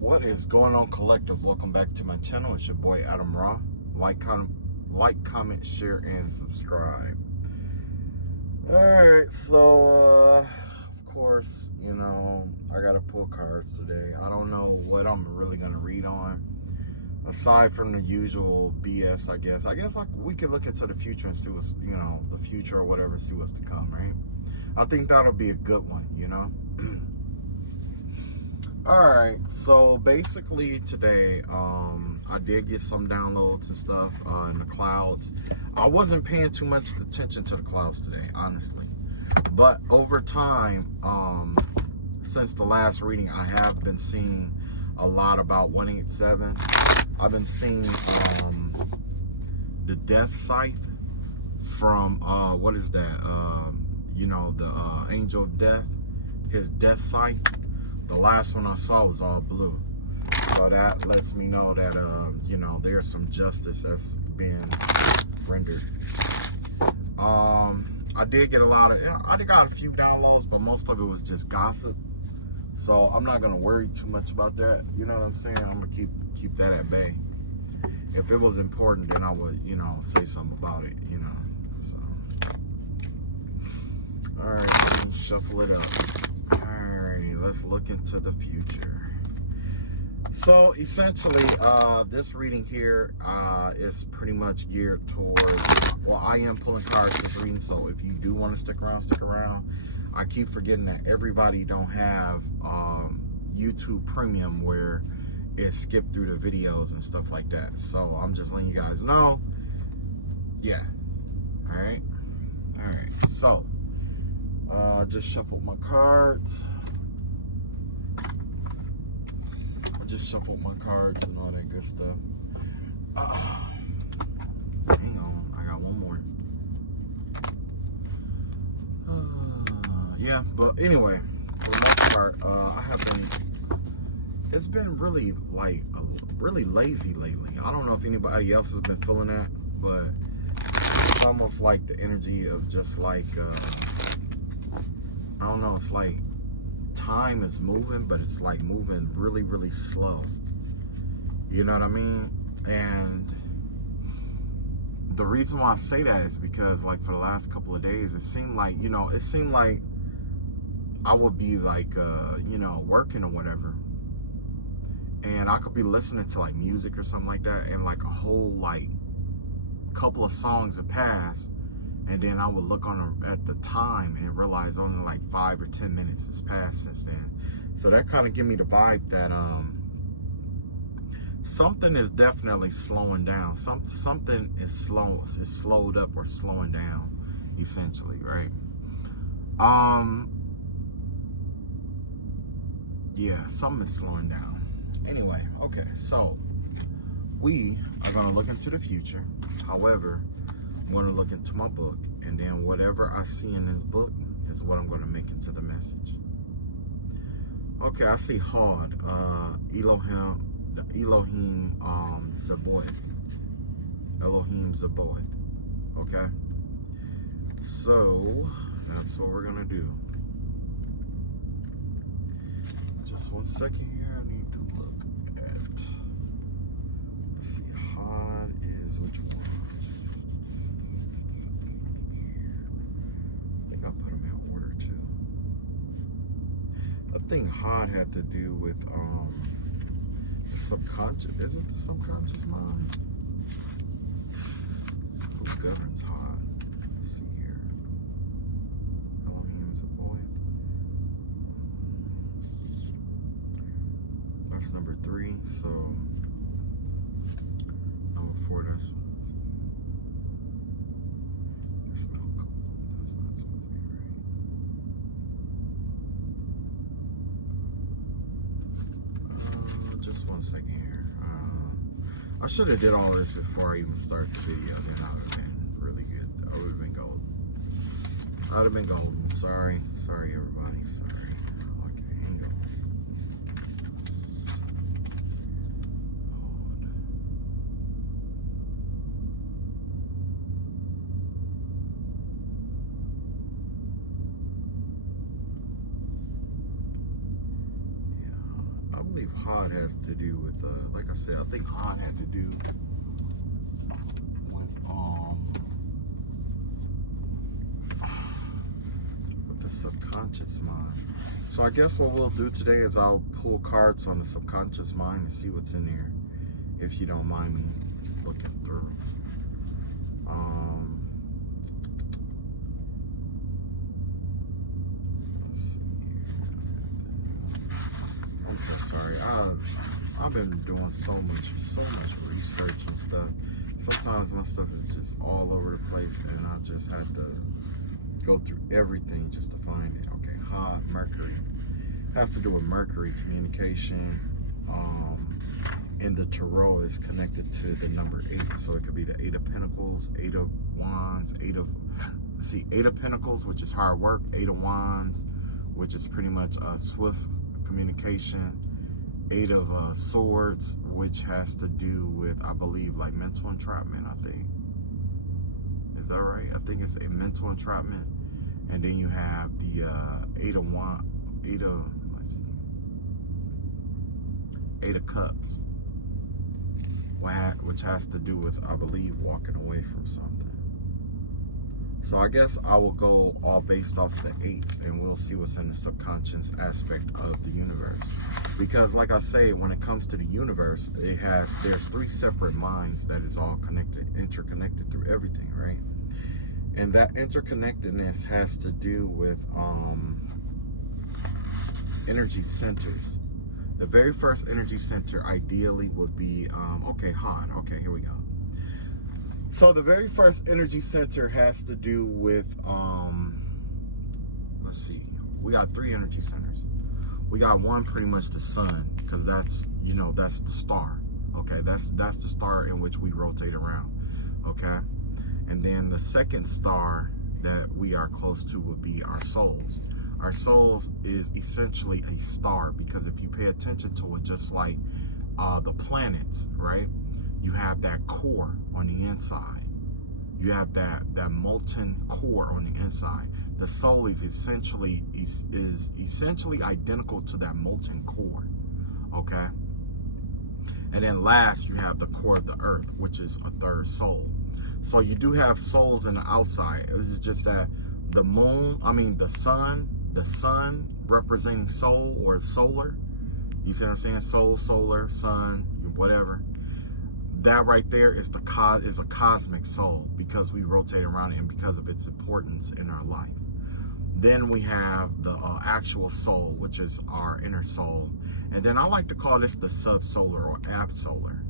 What is going on, collective? Welcome back to my channel. It's your boy Adam Raw. Like, comment, share, and subscribe. Alright, so of course, you know, I gotta pull cards today. I don't know what I'm really gonna read on, aside from the usual BS. I guess like we could look into the future and see what's, you know, the future or whatever, see what's to come, right? I think that'll be a good one, you know. Alright, so basically today, I did get some downloads and stuff in the clouds. I wasn't paying too much attention to the clouds today, honestly. But over time, since the last reading, I have been seeing a lot about 187. I've been seeing the death scythe from, what is that? You know, the angel of death, his death scythe. The last one I saw was all blue. So that lets me know that, you know, there's some justice that's being rendered. I did get I got a few downloads, but most of it was just gossip. So I'm not going to worry too much about that. You know what I'm saying? I'm going to keep that at bay. If it was important, then I would, you know, say something about it, you know. So. All right, let's shuffle it up. Let's look into the future. So essentially, this reading here is pretty much geared towards, well, I am pulling cards this reading, so if you do want to stick around, stick around. I keep forgetting that everybody don't have YouTube Premium where it skipped through the videos and stuff like that. So I'm just letting you guys know. Yeah. All right. So I just shuffled my cards. And all that good stuff. Hang on, I got one more. Yeah, but anyway, for the most part, I have been. It's been really really lazy lately. I don't know if anybody else has been feeling that, but it's almost like the energy of just like I don't know. It's like time is moving, but it's like moving really, really slow. You know what I mean? And the reason why I say that is because, like, for the last couple of days, it seemed like I would be like, you know, working or whatever, and I could be listening to like music or something like that, and like a whole like couple of songs have passed. And then I would look at the time and realize only like 5 or 10 minutes has passed since then. So that kind of give me the vibe that something is definitely slowing down. Something is slowed up or slowing down, essentially, right? Yeah, something is slowing down. Anyway, okay, so we are gonna look into the future. However, I'm going to look into my book, and then whatever I see in this book is what I'm going to make into the message. Okay, I see Hod, Elohim Zeboid. Okay, so that's what we're going to do. Just 1 second here, I need to look at, let's see, Hod is which one? I think Hod had to do with the subconscious. Is it the subconscious mind? Who governs Hod? Let's see here. Elohim's a boy. That's number 3. So number 4. That's milk. That's not supposed to be right. Just 1 second here. I should have did all this before I even started the video. Then I would have been really good. I would have been golden. I'd have been golden. Sorry, everybody. Sorry. Okay, hang on. Yeah, I believe Hod has to do with, like I said, I think Hod had to do with the subconscious mind. So I guess what we'll do today is I'll pull cards on the subconscious mind and see what's in there, if you don't mind me looking through. Let's see here. I'm so sorry. I've been doing so much research and stuff. Sometimes my stuff is just all over the place, and I just had to go through everything just to find it. Okay, Hod, Mercury. Has to do with Mercury, communication. And the tarot is connected to the number 8. So it could be the 8 of Pentacles, 8 of Wands, 8 of Pentacles, which is hard work, 8 of Wands, which is pretty much swift communication, 8 of Swords, which has to do with, I believe, like mental entrapment, I think. Is that right? I think it's a mental entrapment. And then you have the 8 of Cups, which has to do with, I believe, walking away from something. So I guess I will go all based off the 8s, and we'll see what's in the subconscious aspect of the universe. Because like I say, when it comes to the universe, there's 3 separate minds that is all connected, interconnected through everything, right? And that interconnectedness has to do with energy centers. The very first energy center ideally would be, okay, Hod. Okay, here we go. So the very first energy center has to do with, let's see, we got 3 energy centers. We got one, pretty much the sun, because that's, that's the star. Okay, that's the star in which we rotate around. Okay, and then the second star that we are close to would be our souls. Our souls is essentially a star, because if you pay attention to it, just like the planets, right? You have that core on the inside. You have that molten core on the inside. The soul is essentially identical to that molten core. Okay. And then last, you have the core of the earth, which is a third soul. So you do have souls in the outside. It's just that the sun representing soul or solar. You see what I'm saying? Soul, solar, sun, whatever. That right there is a cosmic soul, because we rotate around it and because of its importance in our life. Then we have the actual soul, which is our inner soul. And then I like to call this the subsolar or absolar.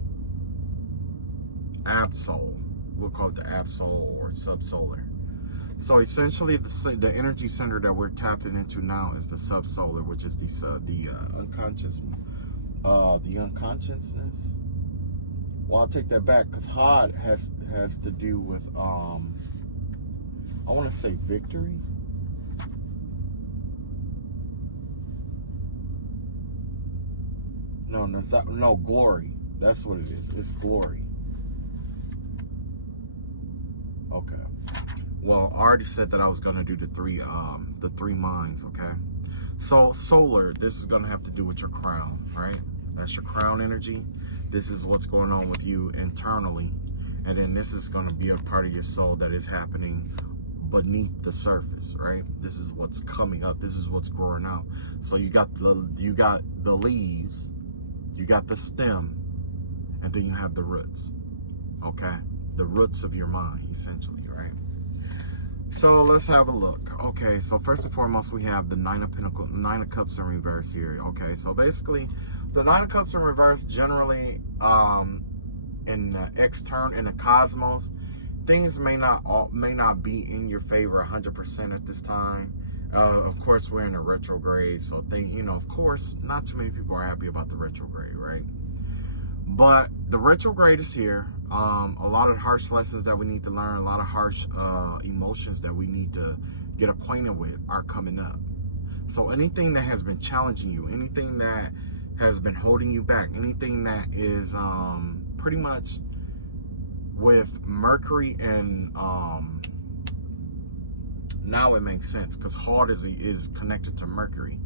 Absol. We'll call it the absol or subsolar. So essentially, the energy center that we're tapping into now is the subsolar, which is the unconsciousness. Well, I'll take that back, because Hod has to do with I want to say victory. No, glory. That's what it is. It's glory. Okay. Well, I already said that I was going to do the three minds, okay? So solar, this is going to have to do with your crown, right? That's your crown energy. This is what's going on with you internally. And then this is going to be a part of your soul that is happening beneath the surface, right? This is what's coming up. This is what's growing out. So you got the leaves, you got the stem, and then you have the roots, okay? The roots of your mind, essentially, right? So let's have a look. Okay, so first and foremost, we have the Nine of Cups in reverse here. Okay, so basically, the Nine of Cups in reverse, generally, in the cosmos, things may not be in your favor 100% at this time. Of course, we're in a retrograde, so of course, not too many people are happy about the retrograde, right? But the retrograde is here. A lot of harsh lessons that we need to learn, a lot of harsh emotions that we need to get acquainted with are coming up. So anything that has been challenging you, anything that has been holding you back, anything that is pretty much with Mercury and Now it makes sense, because heart is connected to Mercury.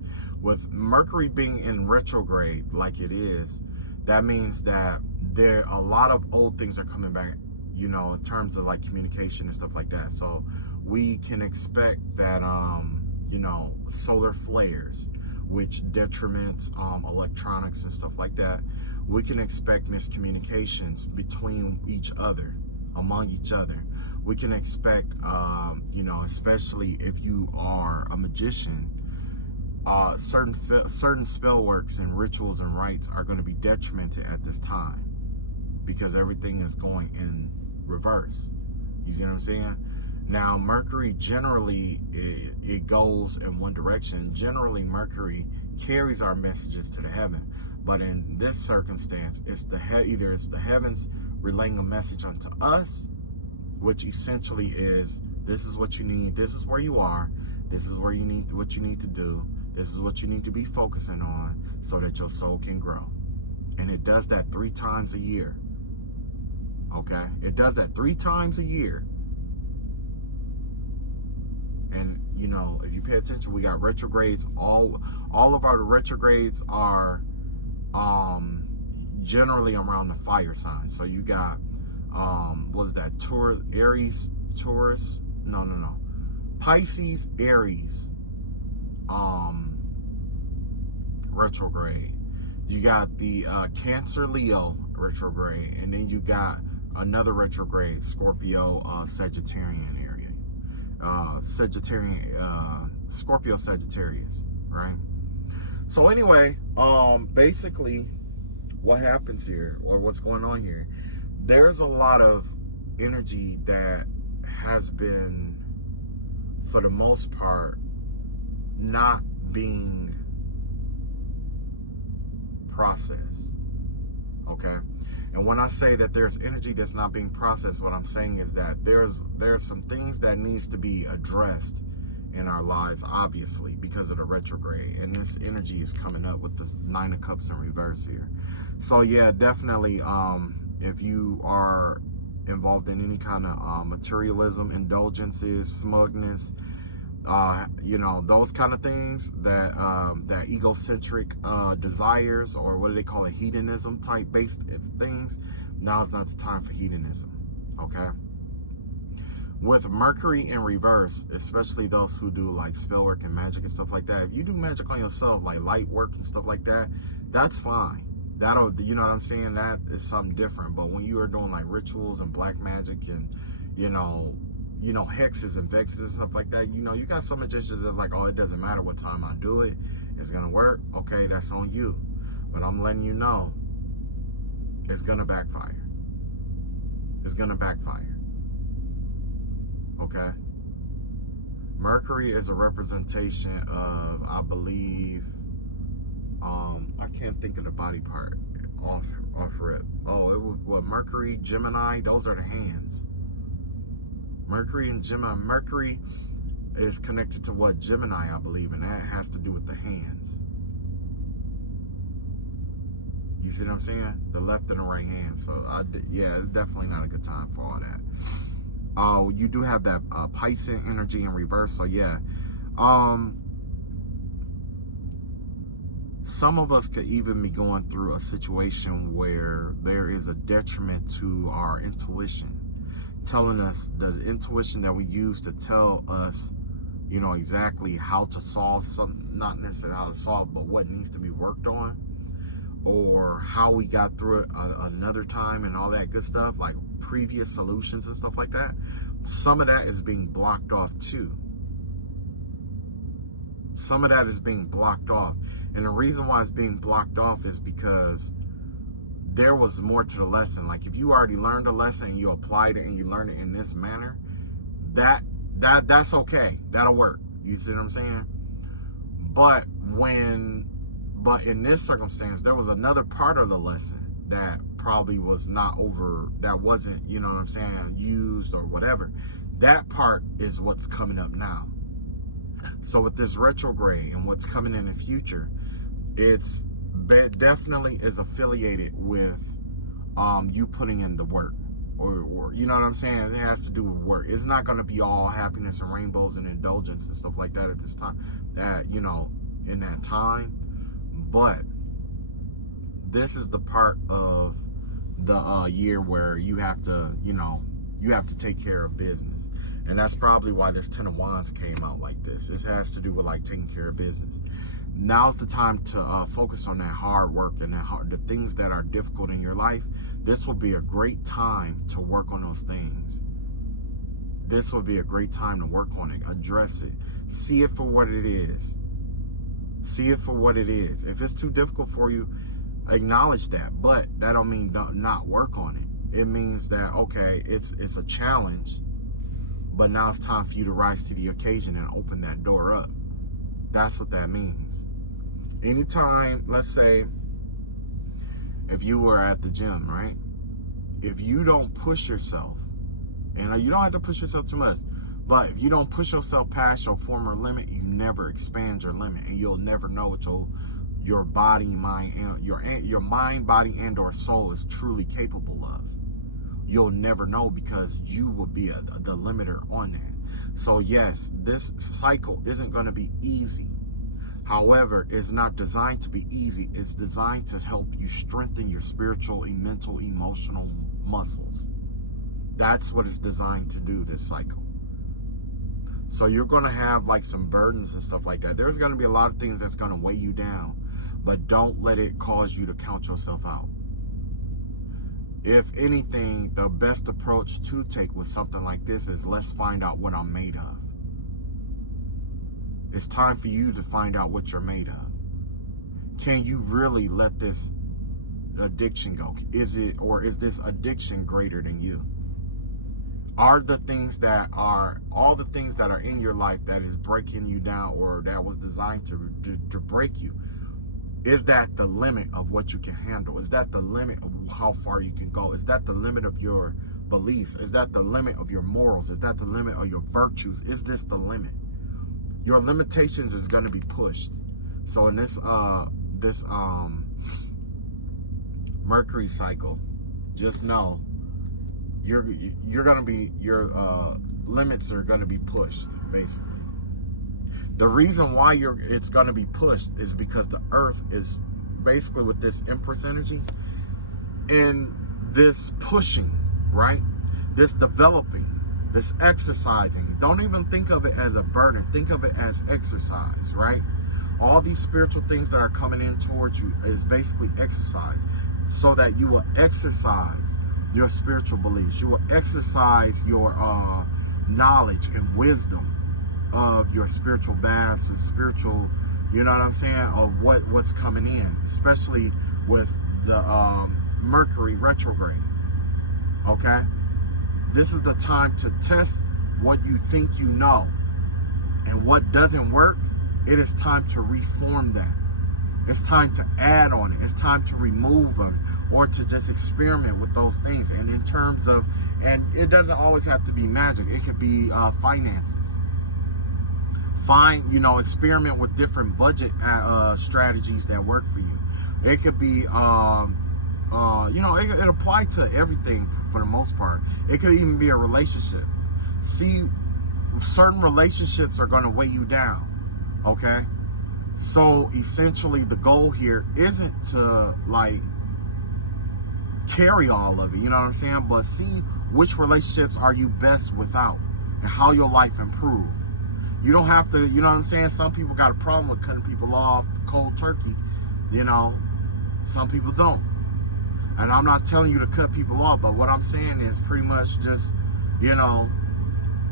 With Mercury being in retrograde like it is, that means that there a lot of old things are coming back, you know, in terms of like communication and stuff like that. So we can expect that, you know, solar flares, which detriments electronics and stuff like that. We can expect miscommunications between each other, among each other. We can expect, you know, especially if you are a magician, certain spell works and rituals and rites are going to be detrimented at this time, because everything is going in reverse. You see what I'm saying? Now, Mercury generally, it goes in one direction. Generally, Mercury carries our messages to the heaven. But in this circumstance, it's either it's the heavens relaying a message unto us, which essentially is, this is what you need, this is where you are, this is where you need what you need to do, this is what you need to be focusing on so that your soul can grow. And it does that 3 times a year. Okay? It does that 3 times a year. And, you know, if you pay attention, we got retrogrades. All of our retrogrades are generally around the fire sign. So you got, what is that? Aries, Taurus? No. Pisces, Aries, retrograde. You got the Cancer, Leo retrograde. And then you got another retrograde, Scorpio, Sagittarian area. Scorpio, Sagittarius, right? So anyway, basically what happens here, or what's going on here, there's a lot of energy that has been, for the most part, not being processed. Okay? And when I say that there's energy that's not being processed, what I'm saying is that there's some things that needs to be addressed in our lives, obviously, because of the retrograde. And this energy is coming up with this 9 of Cups in reverse here. So yeah, definitely, if you are involved in any kind of materialism, indulgences, smugness, you know, those kind of things, that egocentric desires, or what do they call it, hedonism type based things, now's not the time for hedonism. Okay? With Mercury in reverse, especially those who do like spell work and magic and stuff like that, if you do magic on yourself, like light work and stuff like that, that's fine. That'll, you know what I'm saying, that is something different. But when you are doing like rituals and black magic and, you know, hexes and vexes and stuff like that, you know, you got some magicians that are like, oh, it doesn't matter what time I do it, it's gonna work. Okay, that's on you. But I'm letting you know, it's gonna backfire. It's gonna backfire. Okay? Mercury is a representation of, I believe, I can't think of the body part off rip. Oh, it was what, Mercury, Gemini, those are the hands. Mercury and Gemini. Mercury is connected to what? Gemini, I believe, and that has to do with the hands. You see what I'm saying? The left and the right hand. So, yeah, it's definitely not a good time for all that. You do have that Pisces energy in reverse. So, yeah. Some of us could even be going through a situation where there is a detriment to our intuition, telling us, the intuition that we use to tell us, you know, exactly how to solve something, not necessarily how to solve, but what needs to be worked on, or how we got through it another time and all that good stuff, like previous solutions and stuff like that. Some of that is being blocked off too. Some of that is being blocked off. And the reason why it's being blocked off is because there was more to the lesson. Like if you already learned a lesson and you applied it and you learned it in this manner, that's okay. That'll work. You see what I'm saying? But in this circumstance, there was another part of the lesson that probably was not that wasn't, you know what I'm saying, used or whatever. That part is what's coming up now. So with this retrograde and what's coming in the future, it definitely is affiliated with you putting in the work. or you know what I'm saying? It has to do with work. It's not going to be all happiness and rainbows and indulgence and stuff like that at this time, that, you know, in that time. But this is the part of the year where you have to, you know, you have to take care of business. And that's probably why this Ten of Wands came out like this. This has to do with like taking care of business. Now's the time to focus on that hard work and the things that are difficult in your life. This will be a great time to work on those things. This will be a great time to work on it, address it, see it for what it is. See it for what it is. If it's too difficult for you, acknowledge that. But that don't mean not work on it. It means that, okay, it's a challenge, but now it's time for you to rise to the occasion and open that door up. That's what that means. Anytime, let's say, if you were at the gym, right? If you don't push yourself, and you don't have to push yourself too much, but if you don't push yourself past your former limit, you never expand your limit, and you'll never know until your body, mind, and your mind, body, and or soul is truly capable of. You'll never know because you will be the limiter on that. So yes, this cycle isn't going to be easy. However, it's not designed to be easy. It's designed to help you strengthen your spiritual, mental, emotional muscles. That's what it's designed to do, this cycle. So you're going to have like some burdens and stuff like that. There's going to be a lot of things that's going to weigh you down, but don't let it cause you to count yourself out. If anything, the best approach to take with something like this is, let's find out what I'm made of. It's time for you to find out what you're made of. Can you really let this addiction go? Is this addiction greater than you? Are the things that are, all the things that are in your life that is breaking you down, or that was designed to break you, is that the limit of what you can handle? Is that the limit of how far you can go? Is that the limit of your beliefs? Is that the limit of your morals? Is that the limit of your virtues? Is this the limit? Your limitations is going to be pushed. So in this Mercury cycle, just know you're going to be, your limits are going to be pushed, basically. The reason why it's going to be pushed is because the earth is basically, with this Empress energy and this pushing, right? This developing, this exercising. Don't even think of it as a burden. Think of it as exercise, right? All these spiritual things that are coming in towards you is basically exercise, so that you will exercise your spiritual beliefs. You will exercise your knowledge and wisdom of your spiritual baths and spiritual, you know what I'm saying, of what's coming in, especially with the Mercury retrograde. Okay? This is the time to test what you think you know. And what doesn't work, it is time to reform that. It's time to add on it. It's time to remove them, or to just experiment with those things. And in terms of, and it doesn't always have to be magic. It could be finances. Experiment with different budget strategies that work for you. It could be, it apply to everything for the most part. It could even be a relationship. See, certain relationships are going to weigh you down, okay? So essentially the goal here isn't to like carry all of it, you know what I'm saying? But see which relationships are you best without, and how your life improve. You don't have to, you know what I'm saying? Some people got a problem with cutting people off cold turkey, some people don't. And I'm not telling you to cut people off, but what I'm saying is pretty much just,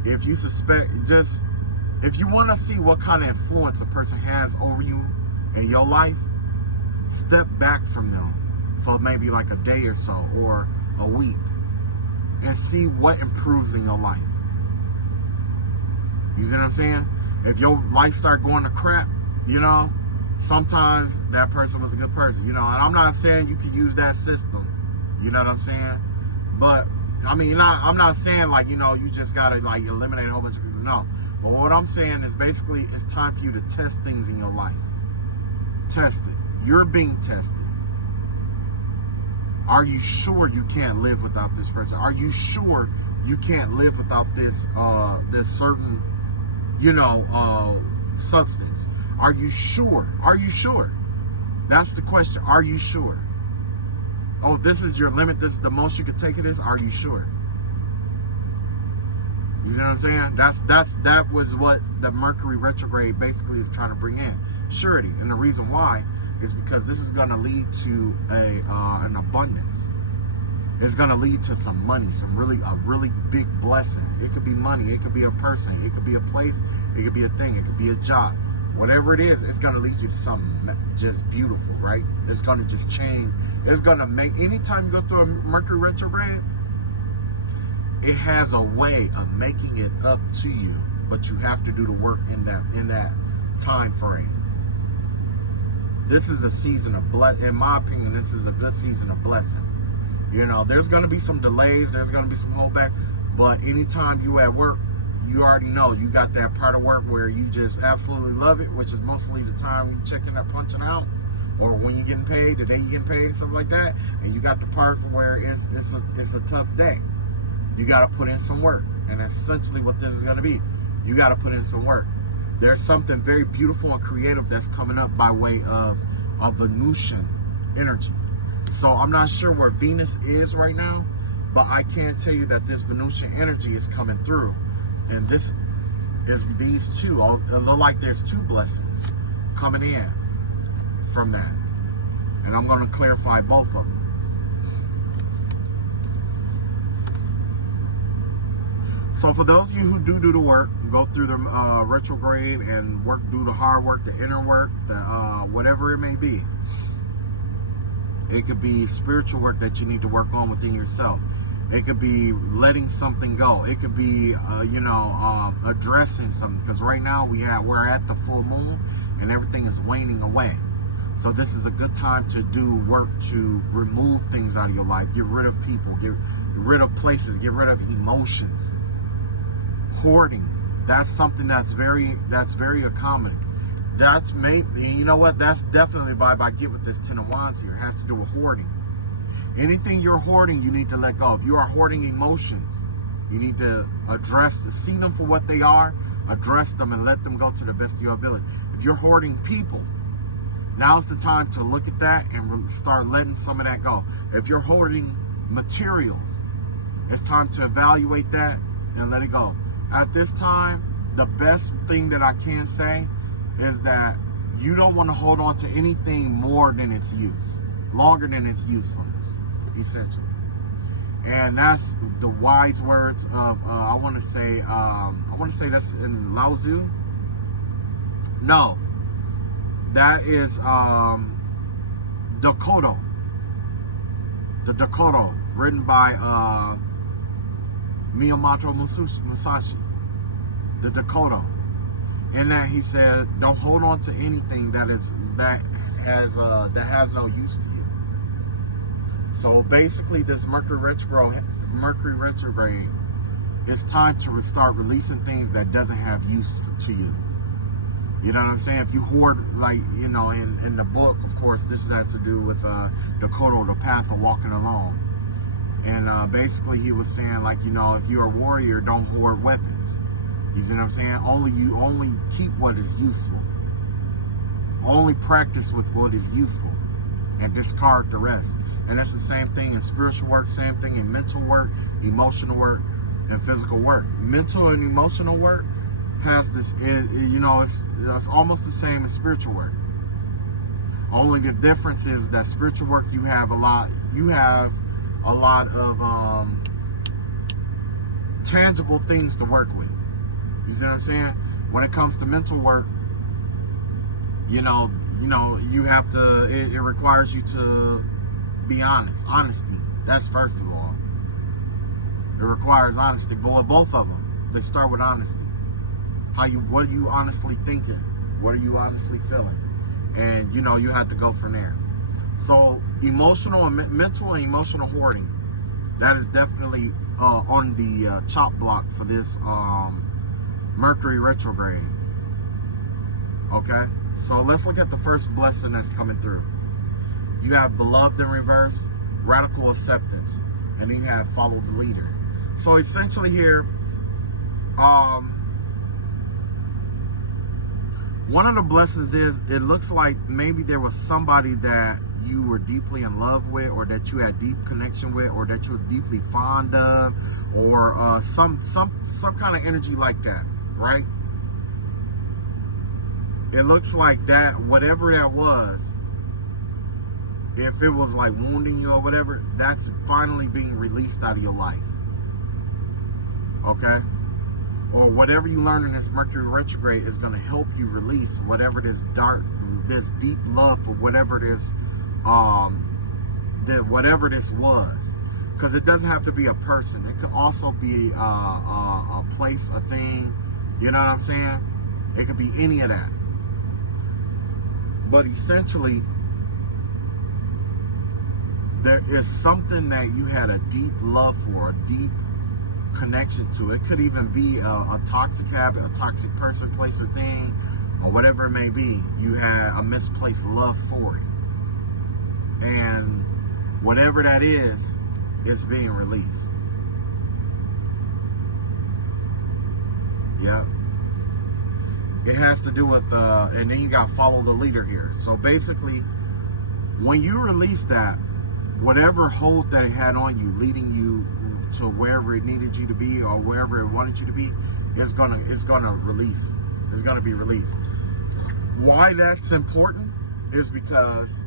if you suspect, if you want to see what kind of influence a person has over you in your life, step back from them for maybe like a day or so, or a week, and see what improves in your life. You see what I'm saying? If your life start going to crap, sometimes that person was a good person, and I'm not saying you could use that system, you know what I'm saying? But, I'm not saying like, you just gotta like eliminate a whole bunch of people, no. But what I'm saying is basically it's time for you to test things in your life. Test it. You're being tested. Are you sure you can't live without this person? Are you sure you can't live without this this certain, substance? Are you sure? Are you sure? That's the question. Are you sure? Oh, this is your limit. This is the most you could take it is. Are you sure? You see what I'm saying? That was what the Mercury retrograde basically is trying to bring in. Surety. And the reason why is because this is going to lead to an abundance. It's going to lead to some money, a really big blessing. It could be money. It could be a person. It could be a place. It could be a thing. It could be a job. Whatever it is, it's going to lead you to something just beautiful, right? It's going to just change. It's going to make, anytime you go through a Mercury retrograde, it has a way of making it up to you, but you have to do the work in that time frame. This is a season of blessing. In my opinion, this is a good season of blessing. There's going to be some delays. There's going to be some holdback. But anytime you at work, you already know you got that part of work where you just absolutely love it, which is mostly the time when you're checking or punching out, or when you're getting paid, the day you're getting paid, stuff like that. And you got the part where it's a tough day. You got to put in some work. And that's essentially what this is going to be. You got to put in some work. There's something very beautiful and creative that's coming up by way of Venusian energy. So I'm not sure where Venus is right now, but I can tell you that this Venusian energy is coming through. And this is these two. It look like there's two blessings coming in from that. And I'm going to clarify both of them. So for those of you who do the work, go through the retrograde and do the hard work, the inner work, the whatever it may be. It could be spiritual work that you need to work on within yourself. It could be letting something go. It could be, addressing something. Because right now we're at the full moon and everything is waning away. So this is a good time to do work to remove things out of your life. Get rid of people. Get rid of places. Get rid of emotions. Hoarding. That's something that's very accommodating. That's maybe, that's definitely the vibe I get with this Ten of Wands here. It has to do with hoarding. Anything you're hoarding, you need to let go. If you are hoarding emotions, you need to see them for what they are, address them, and let them go to the best of your ability. If you're hoarding people, now's the time to look at that and start letting some of that go. If you're hoarding materials, it's time to evaluate that and let it go. At this time, the best thing that I can say is that you don't want to hold on to anything more than its use, longer than its usefulness, essentially. And that's the wise words of I want to say that's in Lao Tzu. No, that is Dakota. The Dakota, written by Miyamoto Musashi. The Dakota. In that he said, don't hold on to anything that has no use to you. So basically, this Mercury retrograde, it's time to start releasing things that doesn't have use to you. You know what I'm saying? If you hoard, in the book, of course, this has to do with Dakota, the path of walking alone. And basically, he was saying, if you're a warrior, don't hoard weapons. You see what I'm saying? Only keep what is useful. Only practice with what is useful and discard the rest. And that's the same thing in spiritual work, same thing in mental work, emotional work, and physical work. Mental and emotional work has this, it's almost the same as spiritual work. Only the difference is that spiritual work, you have a lot of tangible things to work with. You see what I'm saying? When it comes to mental work, you have to, it requires you to be honest. Honesty. That's first of all. It requires honesty. But with both of them, they start with honesty. What are you honestly thinking? What are you honestly feeling? And, you have to go from there. So mental and emotional hoarding, that is definitely on the chop block for this Mercury retrograde. Okay, so let's look at the first blessing that's coming through. You have beloved in reverse, radical acceptance, and then you have follow the leader. So essentially here, one of the blessings is it looks like maybe there was somebody that you were deeply in love with, or that you had deep connection with, or that you were deeply fond of, or some kind of energy like that, right? It looks like that, whatever that was, if it was like wounding you or whatever, that's finally being released out of your life. Okay? Or whatever you learn in this Mercury retrograde is going to help you release whatever this deep love for whatever this was. Because it doesn't have to be a person. It could also be a place, a thing. You know what I'm saying? It could be any of that. But essentially, there is something that you had a deep love for, a deep connection to. It could even be a toxic habit, a toxic person, place, or thing, or whatever it may be. You had a misplaced love for it. And whatever that is being released. Yeah. It has to do with, and then you got to follow the leader here. So basically, when you release that, whatever hold that it had on you, leading you to wherever it needed you to be or wherever it wanted you to be, it's gonna release. It's gonna be released. Why that's important is because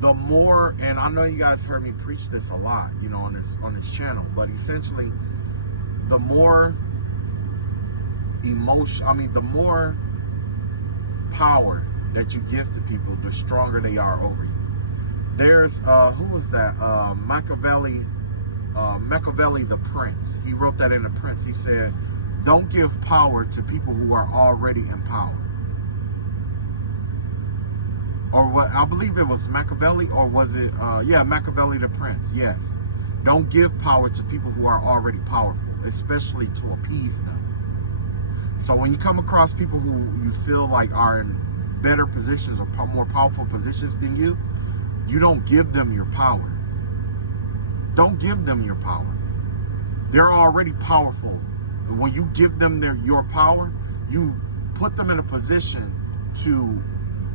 the more, and I know you guys heard me preach this a lot, you know, on this channel, but essentially, the more the more power that you give to people, the stronger they are over you. There's who was that? Machiavelli the Prince. He wrote that in The Prince. He said, "Don't give power to people who are already in power." Or what? I believe it was Machiavelli, or was it? Machiavelli the Prince. Yes. Don't give power to people who are already powerful, especially to appease them. So when you come across people who you feel like are in better positions or more powerful positions than you, you don't give them your power. Don't give them your power. They're already powerful. When you give them your power, you put them in a position to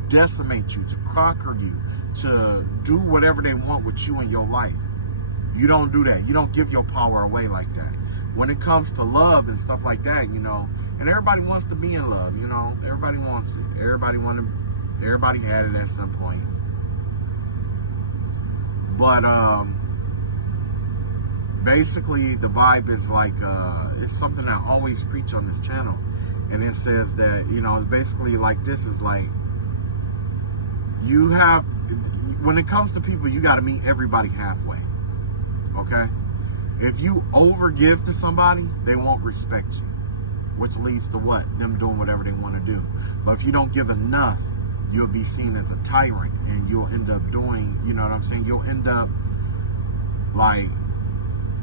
decimate you, to conquer you, to do whatever they want with you in your life. You don't do that. You don't give your power away like that. When it comes to love and stuff like that, you know, and everybody wants to be in love, you know, everybody wants it. Everybody had it at some point. But basically the vibe is like, it's something I always preach on this channel. And it says that, you know, it's basically like this is like, you have, when it comes to people, you got to meet everybody halfway. Okay? If you overgive to somebody, they won't respect you. Which leads to what? Them doing whatever they want to do. But if you don't give enough, you'll be seen as a tyrant, and you'll end up doing, you know what I'm saying? You'll end up like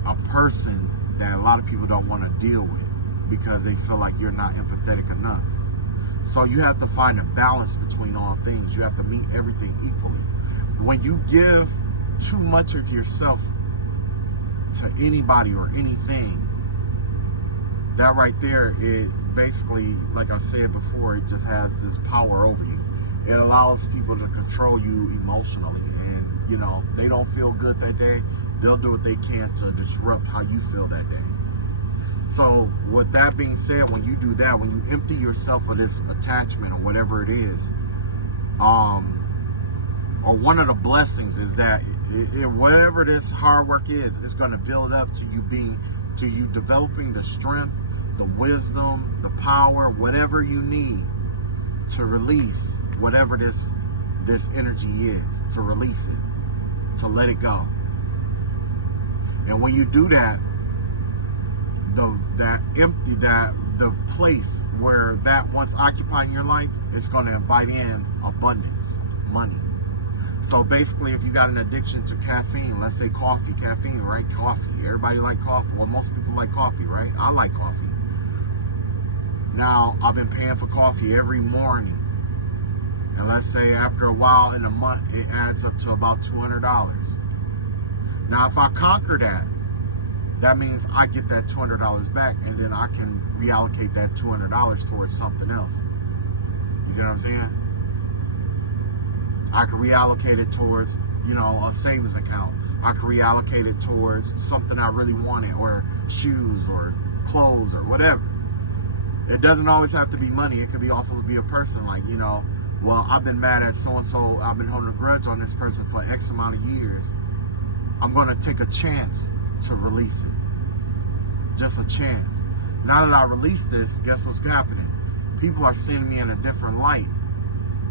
a person that a lot of people don't want to deal with because they feel like you're not empathetic enough. So you have to find a balance between all things. You have to meet everything equally. When you give too much of yourself to anybody or anything, that right there, it basically, like I said before, it just has this power over you. It allows people to control you emotionally, and you know, they don't feel good that day, they'll do what they can to disrupt how you feel that day. So with that being said, when you do that, when you empty yourself of this attachment or whatever it is, or one of the blessings is that whatever this hard work is, it's going to build up to you developing the strength, the wisdom, the power, whatever you need to release whatever this energy is, to release it, to let it go. And when you do that, the place where that once occupied in your life is going to invite in abundance, money. So basically, if you got an addiction to caffeine, let's say caffeine, right? Coffee. Everybody like coffee. Well, most people like coffee, right? I like coffee. Now, I've been paying for coffee every morning. And let's say after a while in a month, it adds up to about $200. Now, if I conquer that, that means I get that $200 back, and then I can reallocate that $200 towards something else. You see what I'm saying? I can reallocate it towards, you know, a savings account. I can reallocate it towards something I really wanted, or shoes, or clothes, or whatever. It doesn't always have to be money. It could be also be a person, like, you know, well, I've been mad at so-and-so. I've been holding a grudge on this person for X amount of years. I'm going to take a chance to release it. Just a chance. Now that I release this, guess what's happening? People are seeing me in a different light.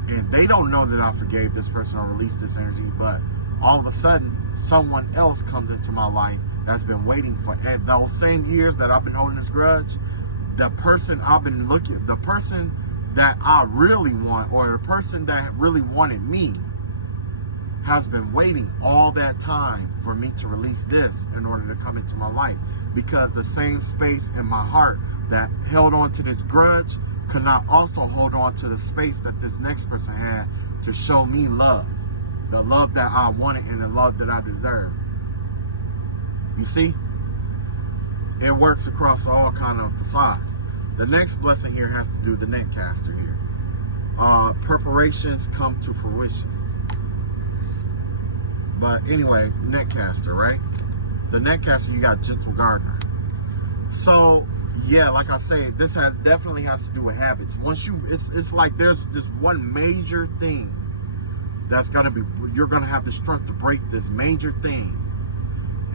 And they don't know that I forgave this person or released this energy, but all of a sudden, someone else comes into my life that's been waiting for those same years that I've been holding this grudge. The person I've been looking, the person that I really want, or the person that really wanted me, has been waiting all that time for me to release this in order to come into my life, because the same space in my heart that held on to this grudge could not also hold on to the space that this next person had to show me love, the love that I wanted and the love that I deserved. You see, it works across all kind of facades. The next blessing here has to do with the netcaster here. Preparations come to fruition. But anyway, netcaster, right? The netcaster, you got gentle gardener. So yeah, like I say, this definitely has to do with habits. Once you, it's like there's this one major thing that's gonna be, you're gonna have the strength to break this major thing,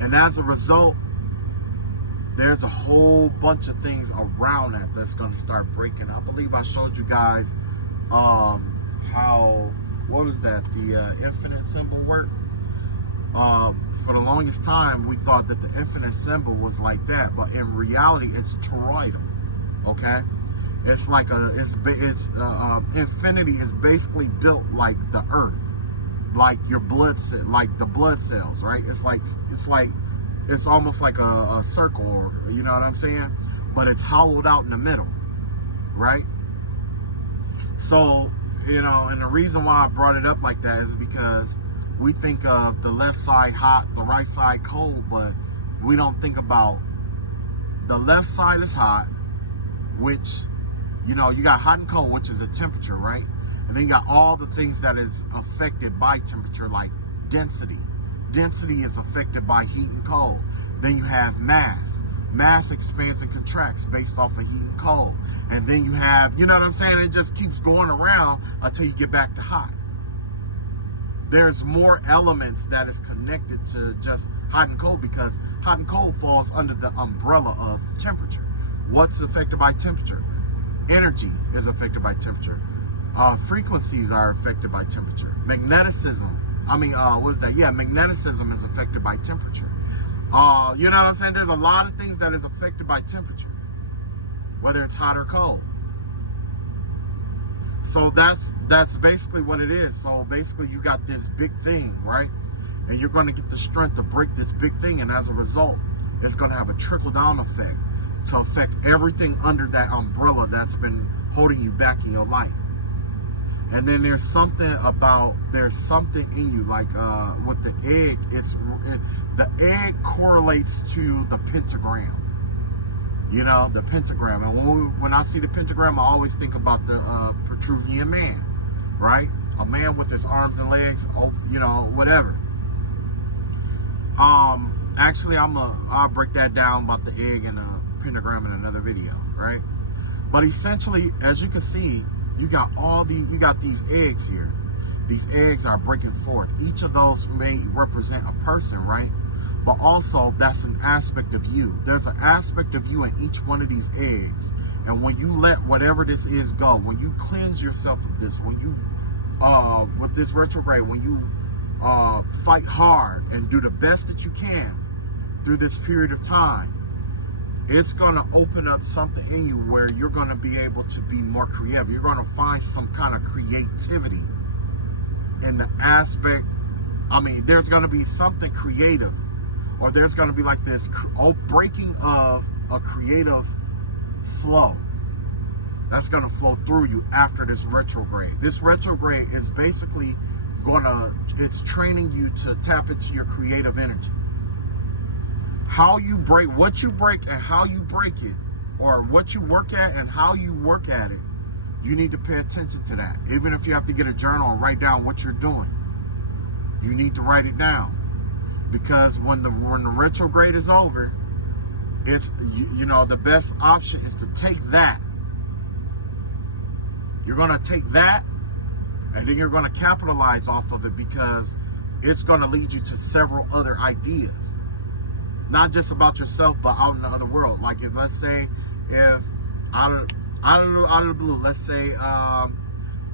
and as a result, there's a whole bunch of things around that that's gonna start breaking. I believe I showed you guys how, what is that, the infinite symbol work. For the longest time, we thought that the infinite symbol was like that, but in reality, it's toroidal. Okay, it's like infinity is basically built like the Earth, like your blood cell, like the blood cells, right? It's almost like a circle, or, you know what I'm saying? But it's hollowed out in the middle, right? So, you know, and the reason why I brought it up like that is because we think of the left side hot, the right side cold, but we don't think about the left side is hot, which, you know, you got hot and cold, which is a temperature, right? And then you got all the things that is affected by temperature, like density. Density is affected by heat and cold. Then you have mass. Mass expands and contracts based off of heat and cold. And then you have, you know what I'm saying? It just keeps going around until you get back to hot. There's more elements that is connected to just hot and cold, because hot and cold falls under the umbrella of temperature. What's affected by temperature? Energy is affected by temperature. Frequencies are affected by temperature. Magneticism, what is that? Yeah, magneticism is affected by temperature. You know what I'm saying? There's a lot of things that is affected by temperature, whether it's hot or cold. So that's basically what it is. So basically you got this big thing, right? And you're going to get the strength to break this big thing, and as a result, it's going to have a trickle-down effect to affect everything under that umbrella that's been holding you back in your life. And then there's something in you, like with the egg, the egg correlates to the pentagram. You know, the pentagram. And when I see the pentagram, I always think about the Petruvian man, right? A man with his arms and legs, you know, whatever. Actually, I'll break that down about the egg and the pentagram in another video, right? But essentially, as you can see, you got these eggs here. These eggs are breaking forth. Each of those may represent a person, right? But also, that's an aspect of you. There's an aspect of you in each one of these eggs. And when you let whatever this is go, when you cleanse yourself of this, when you, with this retrograde, when you fight hard and do the best that you can through this period of time, it's going to open up something in you where you're going to be able to be more creative. You're going to find some kind of creativity in the aspect. There's going to be something creative, or there's going to be like this breaking of a creative flow that's going to flow through you after this retrograde. This retrograde is basically it's training you to tap into your creative energy. how you break, what you break and how you break it, or what you work at and how you work at it, you need to pay attention to that. Even if you have to get a journal and write down what you're doing, you need to write it down. Because when the retrograde is over, it's, you know, the best option is to take that. You're going to take that, and then you're going to capitalize off of it, because it's going to lead you to several other ideas. Not just about yourself, but out in the other world. Like, if, let's say, if out of the blue, let's say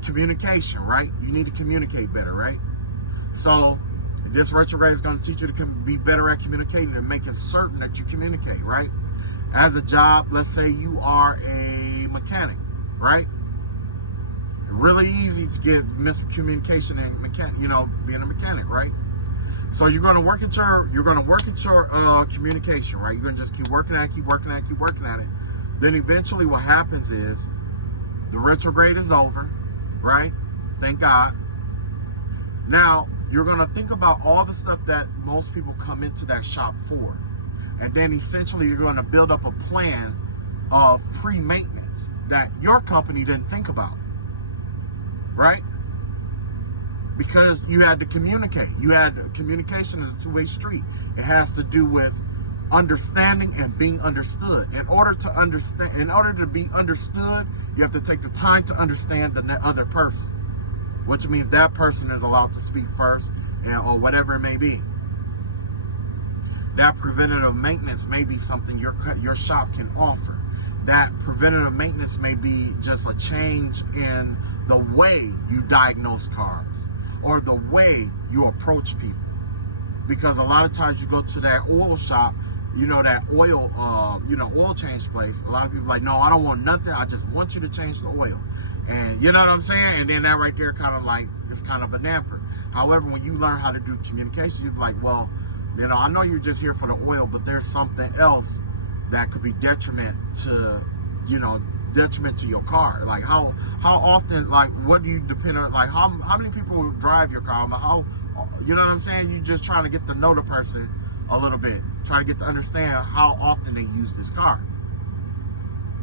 communication, right? You need to communicate better, right? So this retrograde is going to teach you to be better at communicating and making certain that you communicate, right? As a job, let's say you are a mechanic, right? Really easy to get miscommunication and being a mechanic, right? So you're going to work at your communication, right? You're going to just keep working at it. Then eventually what happens is the retrograde is over, right? Thank God. Now you're going to think about all the stuff that most people come into that shop for. And then essentially you're going to build up a plan of pre-maintenance that your company didn't think about, right? Because you had to communicate. Communication is a two-way street. It has to do with understanding and being understood. In order to be understood, you have to take the time to understand the other person, which means that person is allowed to speak first, or whatever it may be. That preventative maintenance may be something your shop can offer. That preventative maintenance may be just a change in the way you diagnose cars, or the way you approach people. Because a lot of times you go to that oil shop, that oil change place. A lot of people are like, no, I don't want nothing. I just want you to change the oil. And you know what I'm saying? And then that right there it's kind of a damper. However, when you learn how to do communication, you're like, well, I know you're just here for the oil, but there's something else that could be detriment to your car. Like how often, like, what do you depend on? Like how many people drive your car? You know what I'm saying? You just trying to get to know the person a little bit, trying to get to understand how often they use this car.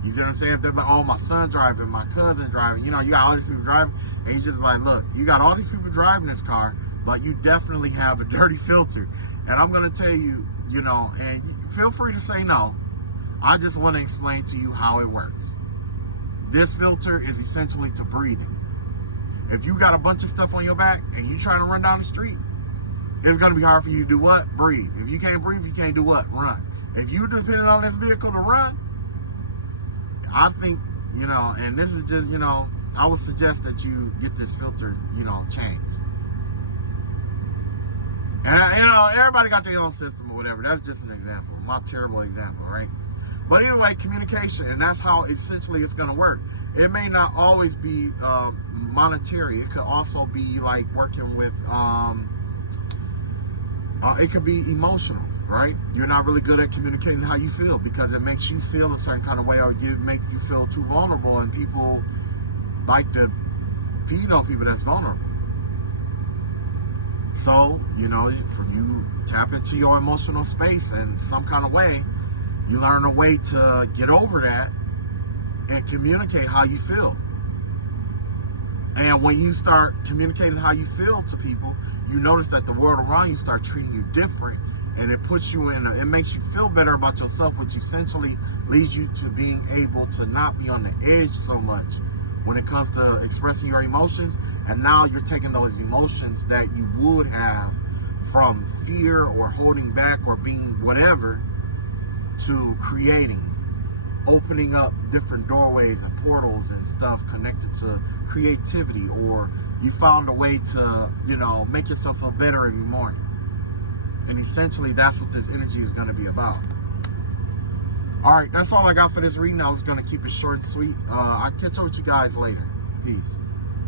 You see what I'm saying? If they're like, oh, my son driving, my cousin driving, you got all these people driving, and he's just like, look, you got all these people driving this car, but you definitely have a dirty filter. And I'm going to tell you, and feel free to say no. I just want to explain to you how it works. This filter is essentially to breathing. If you got a bunch of stuff on your back and you trying to run down the street, it's going to be hard for you to do what? Breathe. If you can't breathe, you can't do what? Run. If you're depending on this vehicle to run, I think, and this is just, I would suggest that you get this filter, changed. And, everybody got their own system or whatever. That's just an example, my terrible example, right? But anyway, communication, and that's how essentially it's going to work. It may not always be monetary. It could also be like working with, it could be emotional, right? You're not really good at communicating how you feel because it makes you feel a certain kind of way, or make you feel too vulnerable, and people like to feed on people that's vulnerable. So, for you tap into your emotional space in some kind of way, you learn a way to get over that and communicate how you feel. And when you start communicating how you feel to people, you notice that the world around you start treating you different, and it puts you it makes you feel better about yourself, which essentially leads you to being able to not be on the edge so much when it comes to expressing your emotions. And now you're taking those emotions that you would have from fear or holding back or being whatever to opening up different doorways and portals and stuff connected to creativity, or you found a way to, make yourself feel better every morning. And essentially that's what this energy is going to be about. All right, that's all I got for this reading. I was going to keep it short and sweet. I'll catch up with you guys later. Peace.